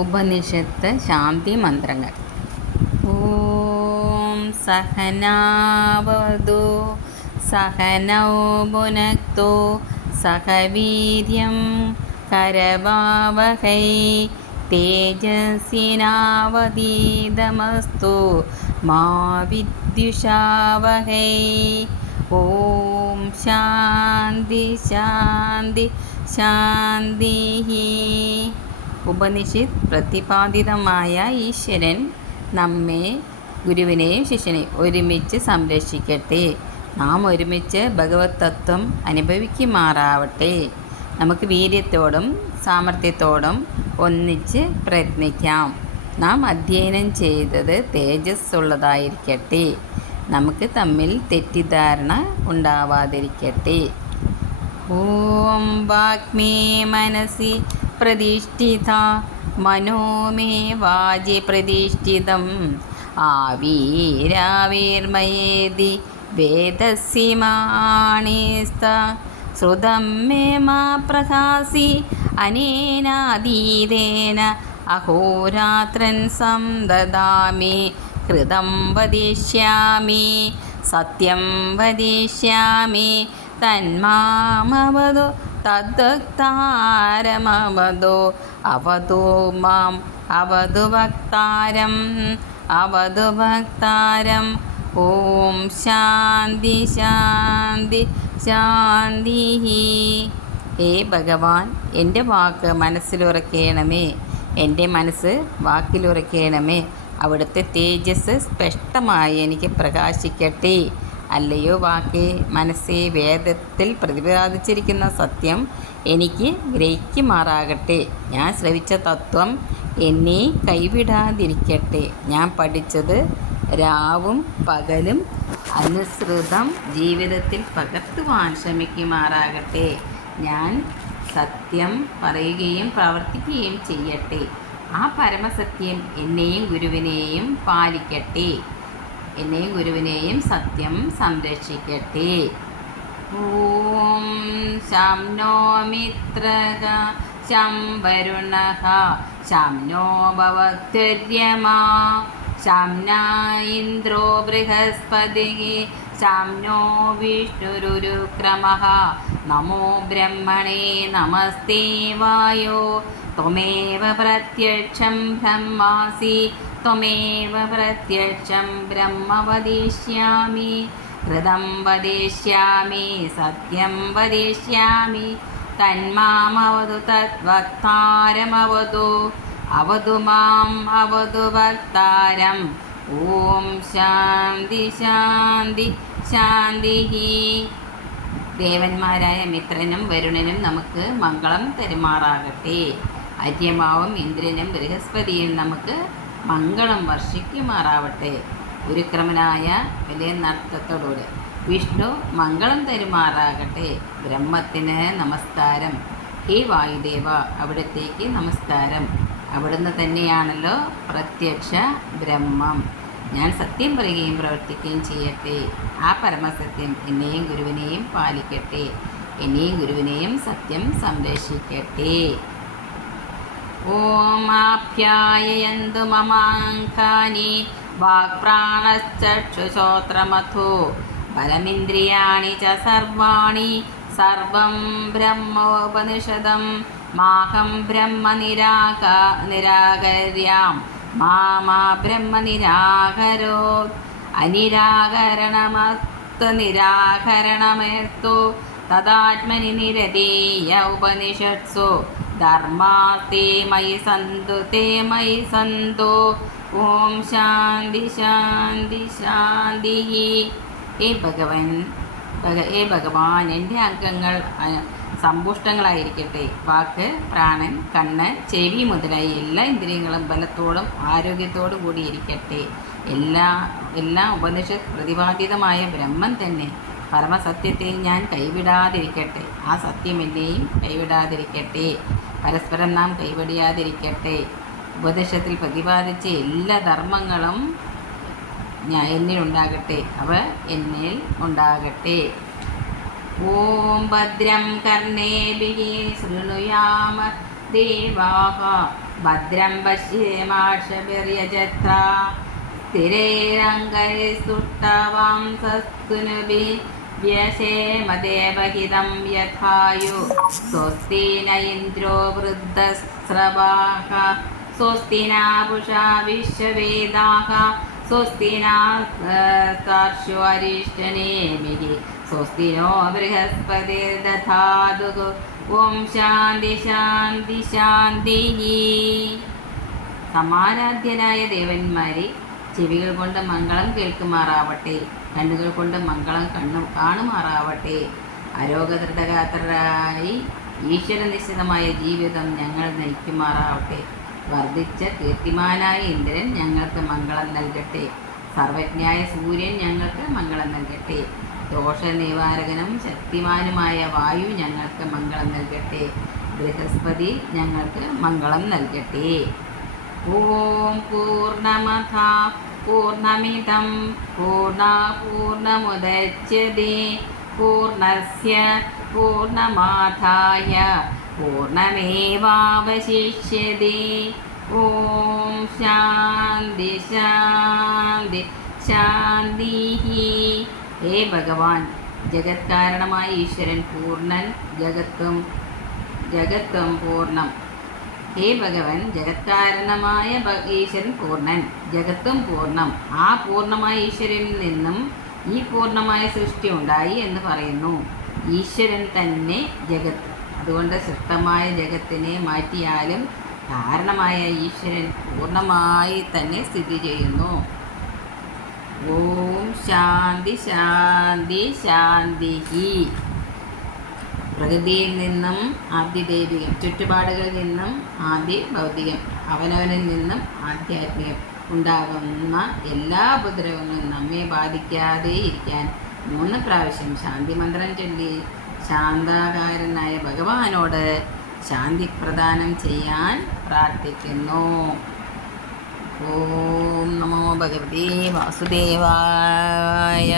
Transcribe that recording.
ഉപനിഷത്ത് ശാന്തി മന്ത്രങ്ങൾ. ഓം സഹനാവതു സഹനൗ ഭുനക്തു സഹവീര്യം കരവാവഹൈ തേജസ്സിനാവതീതമസ്തു മാ വിദ്യുഷാവഹൈ. ഓം ശാന്തി ശാന്തി ശാന്തി ഉപനിഷത്ത് പ്രതിപാദിതമായ ഈശ്വരൻ നമ്മെ ഗുരുവിനെയും ശിഷ്യനെയും ഒരുമിച്ച് സംരക്ഷിക്കട്ടെ. നാം ഒരുമിച്ച് ഭഗവത് തത്വം അനുഭവിക്കുമാറാവട്ടെ. നമുക്ക് വീര്യത്തോടും സാമർഥ്യത്തോടും ഒന്നിച്ച് പ്രയത്നിക്കാം. നാം അധ്യയനം ചെയ്തത് തേജസ് ഉള്ളതായിരിക്കട്ടെ നമുക്ക് തമ്മിൽ തെറ്റിദ്ധാരണ ഉണ്ടാവാതിരിക്കട്ടെ. ഓം വാഗ്മേ മനസി പ്രതിഷ്ഠിത മനോമേ വാജി പ്രതിഷ്ഠിതം ആവീരാവീർമയേതി വേദസിമാണിസ്ത ശ്രുതം മേ മാ പ്രകാശി അനേനാതീതേന. അഹോരാത്രൻ സംദദാമി. കൃതം വദിഷ്യാമി. സത്യം വദിഷ്യാമി. തന്മാമവതു തദ്വക്താരമവതു അവതു മാം അവതു ഭക്താരം അവതു ഭക്താരം. ഓം ശാന്തി ശാന്തി ശാന്തി. ഹേ ഭഗവാൻ എന്റെ വാക്ക് മനസ്സിലുറക്കണമേ. എന്റെ മനസ്സ് വാക്കിലുറക്കണമേ. അവിടുത്തെ തേജസ് സ്പഷ്ടമായി എനിക്ക് പ്രകാശിക്കട്ടെ. അല്ലയോ വാക്കേ? മനസ്സേ വേദത്തിൽ പ്രതിപാദിച്ചിരിക്കുന്ന സത്യം എനിക്ക് ഗ്രഹിക്കുമാറാകട്ടെ ഞാൻ ശ്രവിച്ച തത്വം എന്നെ കൈവിടാതിരിക്കട്ടെ. ഞാൻ പഠിച്ചത് രാവും പകലും അനുസൃതം ജീവിതത്തിൽ പകർത്തുവാൻ ശ്രമിക്കുമാറാകട്ടെ ഞാൻ സത്യം പറയുകയും പ്രവർത്തിക്കുകയും ചെയ്യട്ടെ. ആ പരമസത്യം എന്നെയും ഗുരുവിനെയും പാലിക്കട്ടെ. എന്നെയും ഗുരുവിനെയും സത്യം സംരക്ഷിക്കട്ടെ. ഓം ശം നോ മിത്രക ശം വരുണ ശം നോ ഭവത്വര്യമാ ശം ന ഇന്ദ്രോ ബൃഹസ്പതി ശം നോ വിഷ്ണുരുക്രമ നമോ ബ്രഹ്മണേ നമസ്തേ വായോ. त्वमेव प्रत्यक्षं ब्रह्मासि त्वमेव प्रत्यक्षं ब्रह्म वदिष्यामि हृदं वदिष्यामि सत्यं वदिष्यामि तन्मामवतु तद्वक्तारमवतु अवतु माम् अवतु वक्तारम् ॐ ശാന്തി ശാന്തി ശാന്തി ദേവന്മാരായ മിത്രനും വരുണനും നമുക്ക് മംഗളം തെരുമാറാകട്ടെ അര്യമാവും ഇന്ദ്രനും ബൃഹസ്പതിയും നമുക്ക് മംഗളം വർഷിക്കുമാറാവട്ടെ. ഉരുക്രമനായ വലിയ നടത്തത്തോടുകൂടെ വിഷ്ണു മംഗളം തരുമാറാകട്ടെ. ബ്രഹ്മത്തിന് നമസ്കാരം. ഹേ വായുദേവ അവിടത്തേക്ക് നമസ്കാരം. അവിടുന്ന് തന്നെയാണല്ലോ പ്രത്യക്ഷ ബ്രഹ്മം. ഞാൻ സത്യം പറയുകയും പ്രവർത്തിക്കുകയും ചെയ്യട്ടെ. ആ പരമസത്യം എന്നെയും ഗുരുവിനെയും പാലിക്കട്ടെ. എന്നെയും ഗുരുവിനെയും സത്യം സംരക്ഷിക്കട്ടെ. ഓം ആപ്യായന്തു മമാങ്കാനി വാക്പ്രാണശ്ചക്ഷുശ്രോത്രമഥോ ബലമിന്ദ്രിയാണി ച സർവാണി സർവം ബ്രഹ്മോപനിഷദം മാഹം ബ്രഹ്മ നിരാക നിരാകര്യാം. മാമാ ബ്രഹ്മ നിരാകരോ അനിരാകരണമത്ത് നിരാകരണമേർത്തു. തദാത്മനി നിരതീയ ഉപനിഷത്സു. ധർമാസ്തേ മയി സന്തു തേ മയി സന്തു. ഓം ശാന്തി ശാന്തി ശാന്തി. ഏ ഭഗവൻ ഭഗ ഏ ഭഗവാൻ എന്റെ അംഗങ്ങൾ സമ്പുഷ്ടങ്ങളായിരിക്കട്ടെ. വാക്ക് പ്രാണൻ കണ്ണ് ചെവി മുതലായ എല്ലാ ഇന്ദ്രിയങ്ങളും ബലത്തോടും ആരോഗ്യത്തോടും കൂടി ഇരിക്കട്ടെ. എല്ലാ എല്ലാ ഉപനിഷത്ത് പ്രതിപാദിതമായ ബ്രഹ്മം തന്നെ. പരമസത്യത്തെ ഞാൻ കൈവിടാതിരിക്കട്ടെ. ആ സത്യം എന്നെയും കൈവിടാതിരിക്കട്ടെ. പരസ്പരം നാം കൈവടിയാതിരിക്കട്ടെ ഉപദേശത്തിൽ പ്രതിപാദിച്ച എല്ലാ ധർമ്മങ്ങളും ഞാൻ എന്നിൽ ഉണ്ടാകട്ടെ. അവ എന്നിൽ ഉണ്ടാകട്ടെ. ഓം ഭദ്രം കർണേഭിः ശൃണുയാമ ദേവാഹ. ഭദ്രം പശ്യേമാഷഭിര്യജത്ര സ്ഥിരൈരംഗൈസ്തുഷ്ടവാംസസ്തുനുഭി व्यशेमदेवहितं यथायु स्वस्ति न इन्द्रो वृद्धस्रवाः स्वस्ति न पुषा विश्ववेदाः स्वस्ति न तार्क्ष्यो अरिष्टनेमिः स्वस्ति नो बृहस्पतिर्दधातुः ॐ ശാന്തി ശാന്തി ശാന്തിः സമാരാധ്യനായ ദേവന്മാരെ ചെവികൾ കൊണ്ട് മംഗളം കേൾക്കുമാറാവട്ടെ കണ്ണുകൾ കൊണ്ട് മംഗളം കണ്ണു കാണുമാറാവട്ടെ. അരോഗദൃഢഗാത്രരായി ഈശ്വരനിശ്ചിതമായ ജീവിതം ഞങ്ങൾ നയിക്കുമാറാവട്ടെ. വർദ്ധിച്ച കീർത്തിമാനായ ഇന്ദ്രൻ ഞങ്ങൾക്ക് മംഗളം നൽകട്ടെ. സർവജ്ഞായ സൂര്യൻ ഞങ്ങൾക്ക് മംഗളം നൽകട്ടെ. ദോഷനിവാരകനും ശക്തിമാനുമായ വായു ഞങ്ങൾക്ക് മംഗളം നൽകട്ടെ. ബൃഹസ്പതി ഞങ്ങൾക്ക് മംഗളം നൽകട്ടെ. ഓം പൂർണ്ണമഥ പൂർണ്ണമിതം പൂർണ്ണ പൂർണ്ണമുദച്യത്തെ പൂർണ്ണസ്യ പൂർണ്ണമാധായ പൂർണ്ണമേവാവശിഷ്യത്തെ ഓം ശാന്തി ശാന്തി ശാന്തി ഹേ ഭഗവാൻ ജഗത് കാരണമായ ഈശ്വരൻ പൂർണ്ണൻ ജഗത്വം ജഗത്വം പൂർണ്ണം ഹേ ഭഗവൻ ജഗത്കാരണമായ ഭ- ഈശ്വരൻ പൂർണൻ. ജഗത്തും പൂർണം. ആ പൂർണമായ ഈശ്വരനിൽ നിന്നും ഈ പൂർണമായ സൃഷ്ടി ഉണ്ടായി എന്ന് പറയുന്നു. ഈശ്വരൻ തന്നെ ജഗത്ത് അതുകൊണ്ട് സൃഷ്ടമായ ജഗത്തിനെ മാറ്റിയാലും കാരണമായ ഈശ്വരൻ പൂർണമായി തന്നെ സ്ഥിതി ചെയ്യുന്നു. ഓം ശാന്തി ശാന്തി ശാന്തി പ്രകൃതിയിൽ നിന്നും ആദ്യദൈവികം ചുറ്റുപാടുകളിൽ നിന്നും ആദ്യ ഭൗതികം അവനവനിൽ നിന്നും ആധ്യാത്മികം ഉണ്ടാകുന്ന എല്ലാ ഉപദ്രവങ്ങളും നമ്മെ ബാധിക്കാതെ ഇരിക്കാൻ മൂന്ന് പ്രാവശ്യം ശാന്തി മന്ത്രം ചൊല്ലി ശാന്താകാരനായ ഭഗവാനോട് ശാന്തി പ്രദാനം ചെയ്യാൻ പ്രാർത്ഥിക്കുന്നു. ഓം നമോ ഭഗവതി വാസുദേവായ